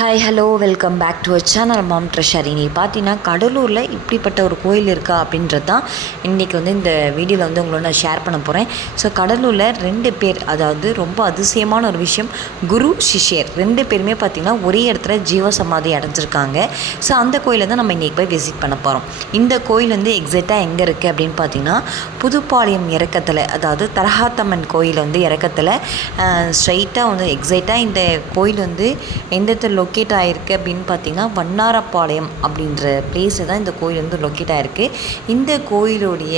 Hi hello welcome back to channel mom treasury நீ பார்த்தீங்கன்னா கடலூரில் இப்படிப்பட்ட ஒரு கோயில் இருக்கா அப்படின்றது தான் இன்றைக்கி வந்து இந்த வீடியோவில் வந்து உங்களோட நான் ஷேர் பண்ண போகிறேன் ஸோ கடலூரில் ரெண்டு பேர் அதாவது ரொம்ப அதிசயமான ஒரு விஷயம் குரு சிஷ்யர். ரெண்டு பேருமே பார்த்திங்கன்னா ஒரே இடத்துல ஜீவசமாதி அடைஞ்சிருக்காங்க. ஸோ அந்த கோயிலை தான் நம்ம இன்றைக்கி போய் விசிட் பண்ண போகிறோம் இந்த கோயில் வந்து எக்ஸாக்டாக எங்கே இருக்குது அப்படின்னு பார்த்தீங்கன்னா புதுப்பாளையம் இறக்கத்தில் அதாவது தரகாத்தம்மன் கோயில் வந்து இறக்கத்தில் ஸ்ட்ரைட்டாக வந்து எக்ஸாக்டாக இந்த கோயில் வந்து எந்த இடத்துல லொக்கேட் ஆகிருக்கு அப்படின்னு பார்த்தீங்கன்னா வண்ணாரப்பாளையம் அப்படின்ற பிளேஸில் தான் இந்த கோயில் வந்து லொக்கேட் ஆகிருக்கு இந்த கோயிலுடைய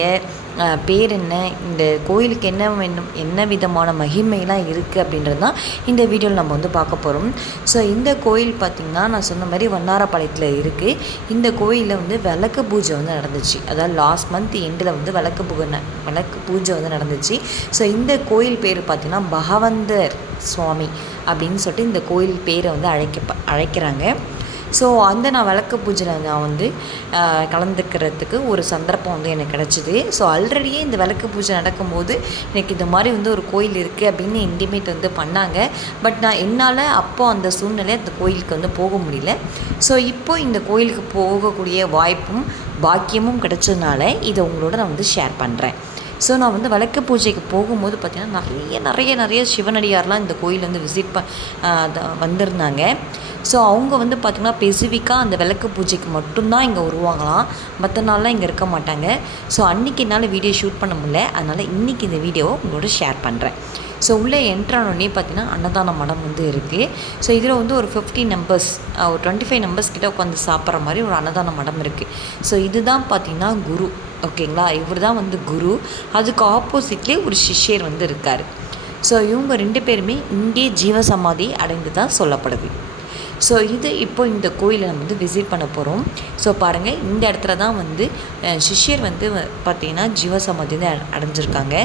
பேர் என்ன? இந்த கோயிலுக்கு என்ன வேணும் என்ன விதமான மகிமைலாம் இருக்குது அப்படின்றது தான் இந்த வீடியோவில் நம்ம வந்து பார்க்க போகிறோம் ஸோ இந்த கோயில் பார்த்திங்கன்னா நான் சொன்ன மாதிரி வண்ணாரப்பாளையத்தில் இருக்குது இந்த கோயிலில் வந்து விளக்கு பூஜை வந்து நடந்துச்சு. அதாவது லாஸ்ட் மந்த் எண்டில் வந்து விளக்கு பூஜை விளக்கு பூஜை வந்து நடந்துச்சு. ஸோ இந்த கோயில் பேர் பார்த்திங்கன்னா பகவந்தர் சுவாமி அப்படின்னு சொல்லிட்டு இந்த கோயில் பேரை வந்து அழைக்க அழைக்கிறாங்க. ஸோ அந்த நான் விளக்கு பூஜையில் நான் வந்து கலந்துக்கிறதுக்கு ஒரு சந்தர்ப்பம் வந்து எனக்கு கிடச்சிது. ஸோ ஆல்ரெடியே இந்த விளக்கு பூஜை நடக்கும்போது எனக்கு இந்த மாதிரி வந்து ஒரு கோயில் இருக்குது அப்படின்னு இன்டிமேட் வந்து பண்ணாங்க. பட் நான் என்னால் அப்போ அந்த சூழ்நிலை அந்த கோயிலுக்கு வந்து போக முடியல. ஸோ இப்போ இந்த கோயிலுக்கு போகக்கூடிய வாய்ப்பும் பாக்கியமும் கிடச்சதுனால இதை உங்களோட நான் வந்து ஷேர் பண்ணுறேன் ஸோ நான் வந்து விளக்கு பூஜைக்கு போகும்போது பார்த்திங்கன்னா நிறைய நிறைய நிறைய சிவனடியார்லாம் இந்த கோயிலேருந்து வந்து விசிட் ப வந்திருந்தாங்க. ஸோ அவங்க வந்து பார்த்திங்கன்னா ஸ்பெசிஃபிக்காக அந்த விளக்கு பூஜைக்கு மட்டும்தான் இங்கே வருவாங்களாம். மற்ற நாள்லாம் இங்கே இருக்க மாட்டாங்க. ஸோ அன்றைக்கி என்னால் வீடியோ ஷூட் பண்ண முடியல. அதனால் இன்றைக்கி இந்த வீடியோவை உங்களோட ஷேர் பண்ணுறேன் ஸோ உள்ளே என்ட்ரானோடனே பார்த்தீங்கன்னா அன்னதான மடம் வந்து இருக்குது ஸோ இதில் வந்து ஒரு ஃபிஃப்டி நம்பர்ஸ் ஒரு டுவெண்ட்டி ஃபைவ் நம்பர்ஸ் கிட்ட உட்காந்து சாப்பிட்ற மாதிரி ஒரு அன்னதான மடம் இருக்குது ஸோ இதுதான் பார்த்தீங்கன்னா குரு ஓகேங்களா? இவர் தான் வந்து குரு. அதுக்கு ஆப்போசிட்லேயே ஒரு சிஷ்யர் வந்து இருக்கார். ஸோ இவங்க ரெண்டு பேருமே இங்கே ஜீவசமாதி அடைந்து தான் சொல்லப்படுது. ஸோ இது இப்போ இந்த கோயிலை நம்ம வந்து விசிட் பண்ண போகிறோம் ஸோ பாருங்கள் இந்த இடத்துல தான் வந்து சிஷ்யர் வந்து வ- பார்த்தீங்கன்னா ஜீவசமாதி வந்து அடைஞ்சிருக்காங்க.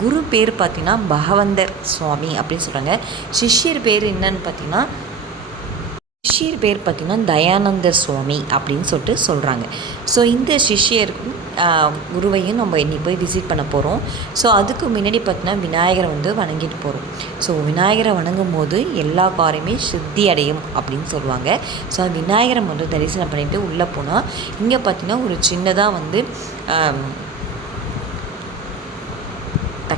குரு பேர் பார்த்தீங்கன்னா பகவந்தர் சுவாமி அப்படின்னு சொல்கிறாங்க சிஷ்யர் பேர் என்னன்னு பார்த்தீங்கன்னா சிஷ்யர் பேர் பார்த்திங்கன்னா தயானந்தர் சுவாமி அப்படின்னு சொல்லிட்டு சொல்கிறாங்க ஸோ இந்த சிஷ்யருக்கும் குருவையும் நம்ம இன்னைக்கு போய் விசிட் பண்ண போகிறோம் ஸோ அதுக்கு முன்னாடி பார்த்தீங்கன்னா விநாயகரை வந்து வணங்கிட்டு போகிறோம் ஸோ விநாயகரை வணங்கும் போது எல்லா காரியமே சித்தி அடையும் அப்படின்னு சொல்லுவாங்க. ஸோ விநாயகரை மட்டும் தரிசனம் பண்ணிவிட்டு உள்ளே போனால் இங்கே பார்த்தீங்கன்னா ஒரு சின்னதாக வந்து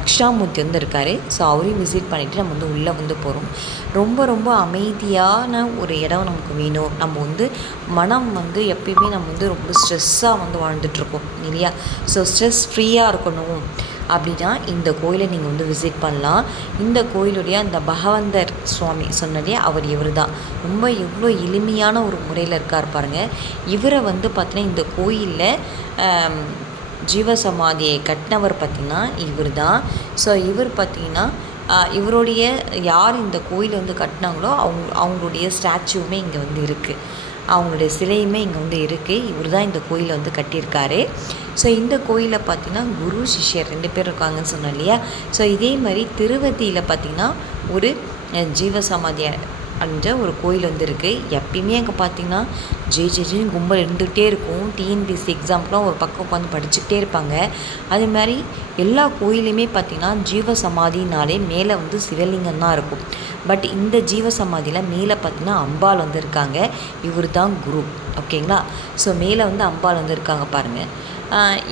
தக்ஷாமூர்த்தி வந்து இருக்கார். ஸோ அவரையும் விசிட் பண்ணிவிட்டு நம்ம வந்து உள்ளே வந்து போகிறோம் ரொம்ப ரொம்ப அமைதியான ஒரு இடம் நமக்கு வேணும். நம்ம வந்து மனம் வந்து எப்பயுமே நம்ம வந்து ரொம்ப ஸ்ட்ரெஸ்ஸாக வந்து வாழ்ந்துட்டுருக்கோம் இல்லையா? ஸோ ஸ்ட்ரெஸ் ஃப்ரீயாக இருக்கணும் அப்படின்னா இந்த கோயிலை நீங்கள் வந்து விசிட் பண்ணலாம். இந்த கோயிலுடைய அந்த பகவந்தர் சுவாமி சொன்னதே அவர் இவர் தான் ரொம்ப எவ்வளோ எளிமையான ஒரு முறையில் இருக்கார் பாருங்கள் இவரை வந்து பார்த்தீங்கன்னா இந்த கோயிலில் ஜீவசமாதியை கட்டினவர் பார்த்திங்கன்னா இவர் தான் ஸோ இவர் பார்த்திங்கன்னா இவருடைய யார் இந்த கோயிலை வந்து கட்டினாங்களோ அவங்க அவங்களுடைய ஸ்டாச்சுவுமே இங்கே வந்து இருக்குது அவங்களுடைய சிலையுமே இங்கே வந்து இருக்குது இவர் தான் இந்த கோயிலை வந்து கட்டியிருக்காரு. ஸோ இந்த கோயிலில் பார்த்தீங்கன்னா குரு சிஷ்யர் ரெண்டு பேர் இருக்காங்கன்னு சொன்னோம் இல்லையா? ஸோ இதே மாதிரி திருவதியில் பார்த்தீங்கன்னா ஒரு ஜீவசமாதியை ஜீவசமாதி ஒரு கோயில் வந்து இருக்குது எப்பயுமே அங்கே பார்த்தீங்கன்னா ஜே ஜே கும்பல் இருந்துகிட்டே இருக்கும். டிஎன்பிஎஸ்சி எக்ஸாம்க்குலாம் ஒரு பக்கம் உட்காந்து படிச்சுக்கிட்டே இருப்பாங்க. அது மாதிரி எல்லா கோயிலுமே ஜீவ ஜீவசமாதினாலே மேலே வந்து சிவலிங்கம் தான் இருக்கும். பட் இந்த ஜீவசமாதியில் மேலே பார்த்தீங்கன்னா அம்பாள் வந்திருக்காங்க இவர் தான் குரு. ஓகேங்களா? ஸோ மேலே வந்து அம்பாள் வந்திருக்காங்க பாருங்கள்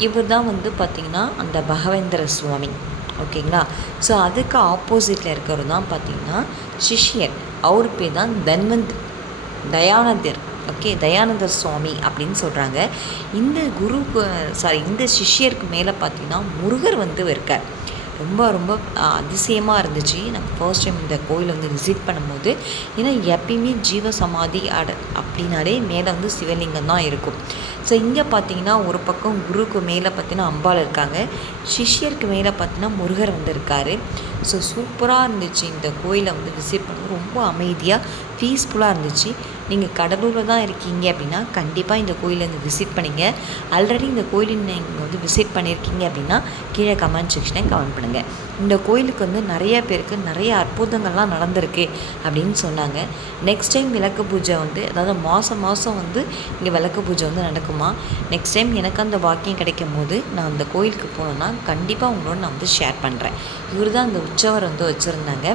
இவர் தான் வந்து பார்த்திங்கன்னா அந்த பகவேந்திர சுவாமி. ஓகேங்களா? ஸோ அதுக்கு ஆப்போசிட்டில் இருக்கிறவர் தான் பார்த்தீங்கன்னா சிஷ்யர் அவர் பேர் தான் தன்வந்த். தயானந்தர். ஓகே தயானந்தர் சுவாமி அப்படின்னு சொல்கிறாங்க இந்த குருக்கு சாரி இந்த சிஷ்யருக்கு மேலே பார்த்தீங்கன்னா முருகர் வந்து இருக்கார். ரொம்ப ரொம்ப அதிசயமாக இருந்துச்சு. நாங்கள் ஃபர்ஸ்ட் டைம் இந்த கோயிலை வந்து விசிட் பண்ணும்போது. ஏன்னா எப்பயுமே ஜீவ சமாதி அட அப்படின்னாலே மேலே வந்து சிவலிங்கம் தான் இருக்கும். ஸோ இங்கே பார்த்தீங்கன்னா ஒரு பக்கம் குருக்கு மேலே பார்த்தீங்கன்னா அம்பாள் இருக்காங்க. சிஷ்யருக்கு மேலே பார்த்தீங்கன்னா முருகர் வந்து இருக்கார். ஸோ சூப்பராக இருந்துச்சு. இந்த கோயிலை வந்து விசிட் பண்ணது. ரொம்ப அமைதியாக பீஸ்ஃபுல்லாக இருந்துச்சு. நீங்கள் கடலூரில் தான் இருக்கீங்க அப்படின்னா கண்டிப்பாக இந்த கோயிலை வந்து விசிட் பண்ணிங்க. ஆல்ரெடி இந்த கோயிலில் நீங்கள் வந்து விசிட் பண்ணியிருக்கீங்க அப்படின்னா கீழே கமெண்ட் செக்ஷனை கமெண்ட் பண்ணுங்கள் இந்த கோயிலுக்கு வந்து நிறைய பேருக்கு நிறைய அற்புதங்கள்லாம் நடந்திருக்கு அப்படின்னு சொன்னாங்க. நெக்ஸ்ட் டைம் விளக்கு பூஜை வந்து அதாவது மாதம் மாதம் வந்து இங்கே விளக்கு பூஜை வந்து நடக்கும்? நிச்சயமாக நெக்ஸ்ட் டைம் எனக்கு அந்த பாக்கியம் கிடைக்கும் போது நான் அந்த கோயிலுக்கு போனேன்னா கண்டிப்பாக உங்களோட நான் வந்து ஷேர் பண்ணுறேன் இவர் தான் அந்த உற்சவர் வந்து வச்சுருந்தாங்க.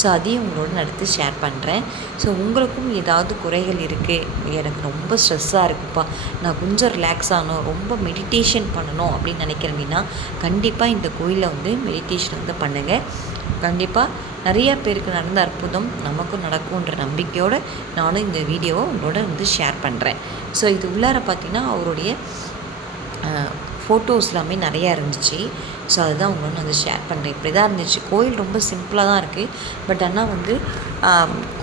ஸோ அதையும் உங்களோட நான் எடுத்து ஷேர் பண்ணுறேன் ஸோ உங்களுக்கும் ஏதாவது குறைகள் இருக்குது எனக்கு ரொம்ப ஸ்ட்ரெஸ்ஸாக இருக்குப்பா. நான் கொஞ்சம் ரிலாக்ஸ் ஆகணும் ரொம்ப மெடிடேஷன் பண்ணணும் அப்படின்னு நினைக்கிறேன் கண்டிப்பாக இந்த கோயிலில் வந்து மெடிடேஷன் வந்து பண்ணுங்கள் கண்டிப்பாக நிறைய பேருக்கு நடந்த அற்புதம் நமக்கும் நடக்கும்ன்ற நம்பிக்கையோடு நானும் இந்த வீடியோவை உங்களோட வந்து ஷேர் பண்ணுறேன் ஸோ இது உள்ளார பார்த்தீங்கன்னா அவருடைய ஃபோட்டோஸ் எல்லாமே நிறையா இருந்துச்சு. ஸோ அதுதான் உங்களோட நான் வந்து ஷேர் பண்ணுறேன் இப்படி தான் இருந்துச்சு. கோயில் ரொம்ப சிம்பிளாக தான் இருக்குது பட் ஆனால் வந்து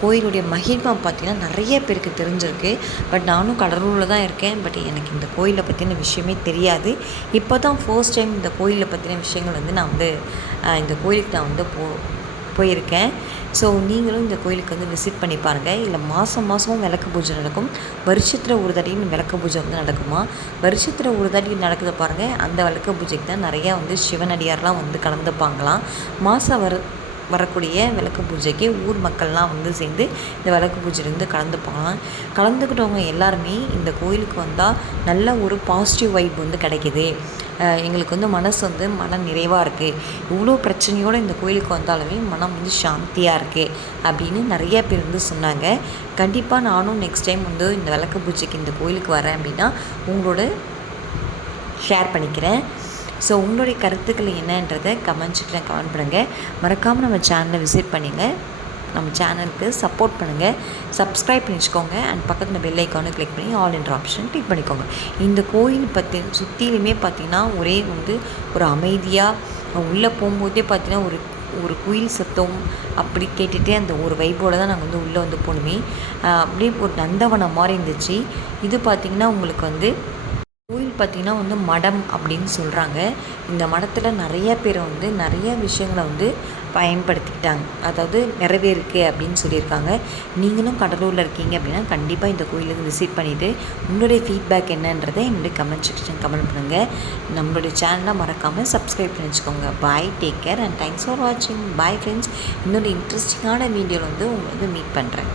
கோயிலுடைய மகிமை பார்த்தீங்கன்னா நிறைய பேருக்கு தெரிஞ்சிருக்கு. பட் நானும் கடலூரில் தான் இருக்கேன். பட் எனக்கு இந்த கோயிலை பற்றின விஷயமே தெரியாது. இப்போ தான் ஃபர்ஸ்ட் டைம் இந்த கோயிலை பற்றின விஷயங்கள் வந்து நான் வந்து இந்த கோயிலுக்கு நான் வந்து போ போயிருக்கேன். ஸோ நீங்களும் இந்த கோயிலுக்கு வந்து விசிட் பண்ணி பாருங்கள் இல்லை மாதம் மாதமும் விளக்கு பூஜை நடக்கும். வருஷத்தில் ஒரு தடையும் விளக்கு பூஜை வந்து நடக்குமா? வருஷத்தில் ஒரு தடவை நடக்குது பாருங்கள் அந்த விளக்கு பூஜைக்கு தான் நிறையா வந்து சிவனடியார்லாம் வந்து கலந்துப்பாங்களாம் மாதம் வரு வரக்கூடிய விளக்கு பூஜைக்கு ஊர் மக்கள்லாம் வந்து சேர்ந்து இந்த விளக்கு பூஜையில வந்து கலந்துப்பாங்களாம் கலந்துக்கிட்டவங்க எல்லாருமே இந்த கோயிலுக்கு வந்தால் நல்ல ஒரு பாசிட்டிவ் வைப் வந்து கிடைக்கிது. எங்களுக்கு வந்து மனசு வந்து மன நிறைவாக இருக்குது இவ்வளோ பிரச்சனையோடு இந்த கோயிலுக்கு வந்தாலுமே மனம் வந்து சாந்தியாக இருக்குது அப்படின்னு நிறைய பேர் வந்து சொன்னாங்க. கண்டிப்பாக நானும் நெக்ஸ்ட் டைம் வந்து இந்த விளக்கு பூஜைக்கு இந்த கோயிலுக்கு வரேன் அப்படின்னா உங்களோட ஷேர் பண்ணிக்கிறேன். ஸோ உங்களுடைய கருத்துக்கள் என்னன்றதை கமெண்ட் செக்ஷனில் கமெண்ட் பண்ணுங்கள் மறக்காமல் நம்ம சேனலை விசிட் பண்ணுங்கள் நம்ம சேனலுக்கு சப்போர்ட் பண்ணுங்கள் சப்ஸ்கிரைப் பண்ணி வச்சுக்கோங்க அண்ட் பக்கத்தில் பெல் ஐக்கானு கிளிக் பண்ணி ஆல் என்ற ஆப்ஷன் கிளிக் பண்ணிக்கோங்க. இந்த கோயில் பற்றி சுற்றிலுமே பார்த்திங்கன்னா ஒரே வந்து ஒரு அமைதியாக உள்ளே போகும்போதே பார்த்தீங்கன்னா ஒரு ஒரு குயில் சத்தம் அப்படி கேட்டுகிட்டே அந்த ஒரு வைப்போடு தான் நாங்கள் வந்து உள்ளே வந்து போனோமே. அப்படியே ஒரு நந்தவனம் மாதிரி இருந்துச்சு. இது பார்த்திங்கன்னா உங்களுக்கு வந்து கோயில் பார்த்திங்கன்னா வந்து மடம் அப்படின்னு சொல்கிறாங்க இந்த மடத்தில் நிறைய பேர் வந்து நிறைய விஷயங்களை வந்து பயன்படுத்திக்கிட்டாங்க. அதாவது நிறைவேறுக்கு அப்படின்னு சொல்லியிருக்காங்க. நீங்களும் கடலூரில் இருக்கீங்க அப்படின்னா கண்டிப்பாக இந்த கோயிலுக்கு விசிட் பண்ணிவிட்டு உங்களுடைய ஃபீட்பேக் என்னன்றதை என்னுடைய கமெண்ட் செக்ஷன் கமெண்ட் பண்ணுங்கள் நம்மளுடைய சேனலை மறக்காமல் சப்ஸ்கிரைப் பண்ணி வச்சுக்கோங்க. Bye take care and thanks for வாட்சிங் பாய் ஃப்ரெண்ட்ஸ் இன்னொரு இன்ட்ரெஸ்டிங்கான வீடியோவில் வந்து உங்களை வந்து மீட் பண்ணுறேன்